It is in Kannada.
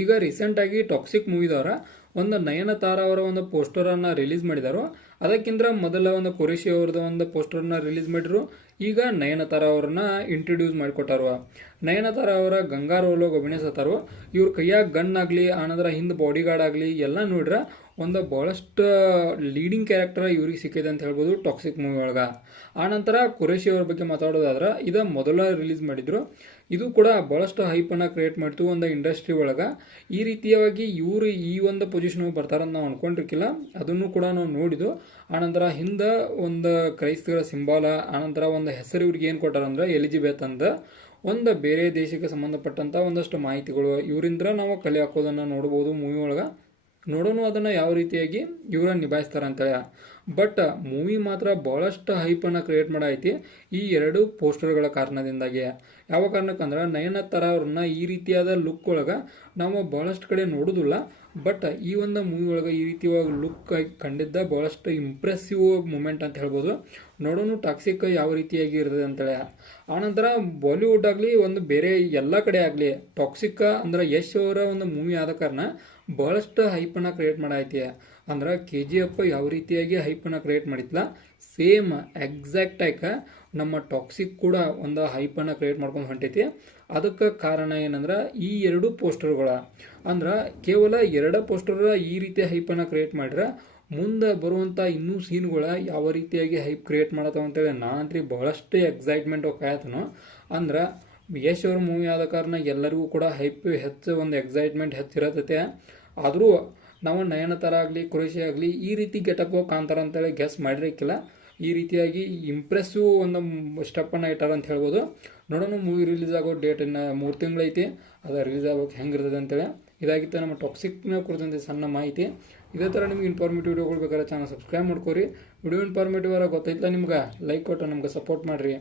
ಈಗ ರೀಸೆಂಟಾಗಿ ಟಾಕ್ಸಿಕ್ ಮೂವಿದವರ ಒಂದು ನಯನತಾರ ಅವರ ಒಂದು ಪೋಸ್ಟರನ್ನು ರಿಲೀಸ್ ಮಾಡಿದರು. ಅದಕ್ಕಿಂತ ಮೊದಲ ಒಂದು ಕುರೇಶಿ ಅವ್ರದ್ದು ಒಂದು ಪೋಸ್ಟರ್ನ ರಿಲೀಸ್ ಮಾಡಿದ್ರು. ಈಗ ನಯನತಾರ ಅವ್ರನ್ನ ಇಂಟ್ರೊಡ್ಯೂಸ್ ಮಾಡಿಕೊಟ್ಟಾರು. ನಯನತಾರ ಅವರ ಗಂಗಾ ರೋಲಾಗ ಅಭಿನಯಿಸತ್ತಾರು. ಇವ್ರ ಕೈಯಾಗ ಗನ್ ಆಗಲಿ ಆನಂದ್ರ ಹಿಂದೆ ಬಾಡಿ ಗಾರ್ಡ್ ಆಗಲಿ ಎಲ್ಲ ನೋಡ್ರೆ ಒಂದು ಭಾಳಷ್ಟು ಲೀಡಿಂಗ್ ಕ್ಯಾರೆಕ್ಟರ್ ಇವ್ರಿಗೆ ಸಿಕ್ಕಿದೆ ಅಂತ ಹೇಳ್ಬೋದು ಟಾಕ್ಸಿಕ್ ಮೂವಿ ಒಳಗೆ. ಆನಂತರ ಕುರೇಶಿ ಅವ್ರ ಬಗ್ಗೆ ಮಾತಾಡೋದಾದ್ರೆ ಇದು ಮೊದಲ ರಿಲೀಸ್ ಮಾಡಿದ್ರು. ಇದು ಕೂಡ ಭಾಳಷ್ಟು ಹೈಪನ್ನು ಕ್ರಿಯೇಟ್ ಮಾಡ್ತು ಒಂದು ಇಂಡಸ್ಟ್ರಿ ಒಳಗೆ. ಈ ರೀತಿಯಾಗಿ ಇವರು ಈ ಒಂದು ಪೊಸಿಷನ್ ಬರ್ತಾರಂತ ನಾವು ಅನ್ಕೊಂಡಿರ್ಕಿಲ್ಲ. ಅದನ್ನು ಕೂಡ ನಾವು ನೋಡಿದ್ದು. ಆನಂತರ ಹಿಂದೆ ಒಂದು ಕ್ರೈಸ್ತರ ಸಿಂಬಾಲ ಆನಂತರ ಒಂದು ಹೆಸರು ಇವ್ರಿಗೆ ಏನು ಕೊಟ್ಟಾರಂದ್ರೆ ಎಲಿಜಿಬೇತ್ ಅಂತ ಒಂದು ಬೇರೆ ದೇಶಕ್ಕೆ ಸಂಬಂಧಪಟ್ಟಂಥ ಒಂದಷ್ಟು ಮಾಹಿತಿಗಳು ಇವರಿಂದ ನಾವು ಕಲೆ ಹಾಕೋದನ್ನು ನೋಡ್ಬೋದು ಮೂವಿ ಒಳಗೆ. ನೋಡೋಣ ಅದನ್ನು ಯಾವ ರೀತಿಯಾಗಿ ಇವರ ನಿಭಾಯಿಸ್ತಾರೆ ಅಂತೇಳಿ. ಬಟ್ ಮೂವಿ ಮಾತ್ರ ಭಾಳಷ್ಟು ಹೈಪನ್ನು ಕ್ರಿಯೇಟ್ ಮಾಡೈತಿ ಈ ಎರಡು ಪೋಸ್ಟರ್ಗಳ ಕಾರಣದಿಂದಾಗಿ. ಯಾವ ಕಾರಣಕ್ಕಂದ್ರೆ ನಯನತಾರ ಅವ್ರನ್ನ ಈ ರೀತಿಯಾದ ಲುಕ್ ಒಳಗೆ ನಾವು ಭಾಳಷ್ಟು ಕಡೆ ನೋಡೋದಿಲ್ಲ. ಬಟ್ ಈ ಒಂದು ಮೂವಿ ಒಳಗೆ ಈ ರೀತಿಯಾಗಿ ಲುಕ್ ಕಂಡಿದ್ದ ಭಾಳಷ್ಟು ಇಂಪ್ರೆಸಿವ್ ಮೂಮೆಂಟ್ ಅಂತ ಹೇಳ್ಬೋದು. ನೋಡೋಣ ಟಾಕ್ಸಿಕ್ ಯಾವ ರೀತಿಯಾಗಿ ಇರ್ತದೆ ಅಂತೇಳಿ. ಆನಂತರ ಬಾಲಿವುಡ್ ಆಗಲಿ ಒಂದು ಬೇರೆ ಎಲ್ಲ ಕಡೆ ಆಗಲಿ ಟಾಕ್ಸಿಕ್ ಅಂದ್ರೆ ಯಶ್ ಅವರ ಒಂದು ಮೂವಿ ಆದ ಕಾರಣ ಭಾಳಷ್ಟು ಹೈಪನ್ನು ಕ್ರಿಯೇಟ್ ಮಾಡೈತಿ. ಅಂದ್ರೆ KGF ಯಾವ ರೀತಿಯಾಗಿ ಹೈಪನ್ನು ಕ್ರಿಯೇಟ್ ಮಾಡಿತ್ತಲ್ಲ ಸೇಮ್ ಎಕ್ಸಾಕ್ಟ್ ಆಗಿ ನಮ್ಮ ಟಾಕ್ಸಿಕ್ ಕೂಡ ಒಂದು ಹೈಪನ್ನು ಕ್ರಿಯೇಟ್ ಮಾಡ್ಕೊಂಡು ಹೊಂಟೈತಿ. ಅದಕ್ಕೆ ಕಾರಣ ಏನಂದ್ರೆ ಈ ಎರಡು ಪೋಸ್ಟರ್ಗಳ ಅಂದ್ರೆ ಕೇವಲ ಎರಡು ಪೋಸ್ಟರ್ ಈ ರೀತಿ ಹೈಪನ್ನು ಕ್ರಿಯೇಟ್ ಮಾಡ್ರೆ ಮುಂದೆ ಬರುವಂಥ ಇನ್ನೂ ಸೀನ್ಗಳ ಯಾವ ರೀತಿಯಾಗಿ ಹೈಪ್ ಕ್ರಿಯೇಟ್ ಮಾಡತ್ತವ ಅಂತೇಳಿ ನಾನಂತ್ರಿ ಭಾಳಷ್ಟು ಎಕ್ಸೈಟ್ಮೆಂಟ್ ಕಾಯತನು. ಅಂದ್ರೆ ಯಶ್ ಅವ್ರ ಮೂವಿ ಆದ ಕಾರಣ ಎಲ್ಲರಿಗೂ ಕೂಡ ಹೈಪ್ ಹೆಚ್ಚು ಒಂದು ಎಕ್ಸೈಟ್ಮೆಂಟ್ ಹೆಚ್ಚಿರತೈತೆ. ಆದರೂ ನಾವು ನಯನತಾರ ಆಗಲಿ ಕುರೇಶಿ ಆಗಲಿ ಈ ರೀತಿ ಗೆಟಪ್ ಕಾಣ್ತಾರ ಅಂತೇಳಿ ಗೆಸ್ ಮಾಡಿರಕ್ಕಿಲ್ಲ. ಈ ರೀತಿಯಾಗಿ ಇಂಪ್ರೆಸಿವ್ ಒಂದು ಸ್ಟೆಪ್ಪನ್ನು ಇಟ್ಟಾರ ಅಂತ ಹೇಳ್ಬೋದು. ನೋಡೋಣ ಮೂವಿ ರಿಲೀಸ್ ಆಗೋ ಡೇಟ್ ಇನ್ನು 3 ತಿಂಗಳೈತಿ. ಅದು ರಿಲೀಸ್ ಆಗೋಕೆ ಹೆಂಗಿರ್ತದೆ ಅಂತೇಳಿ. ಇದಾಗಿತ್ತು ನಮ್ಮ ಟಾಕ್ಸಿಕ್ನ ಕುರಿತಂತೆ ಸಣ್ಣ ಮಾಹಿತಿ. ಇದೇ ಥರ ನಿಮ್ಗೆ ಇನ್ಫಾರ್ಮೇಟಿವ್ ವಿಡಿಯೋಗಳು ಬೇಕಾದ್ರೆ ಚಾನಲ್ ಸಬ್ಸ್ಕ್ರೈಬ್ ಮಾಡ್ಕೋರಿ. ವಿಡಿಯೋ ಇನ್ಫಾರ್ಮೇಟಿವ್ ಆರ ಗೊತ್ತೈತಲ್ಲ ನಿಮ್ಗೆ ಲೈಕ್ ಕೊಟ್ಟು ನಮ್ಗೆ ಸಪೋರ್ಟ್ ಮಾಡಿರಿ.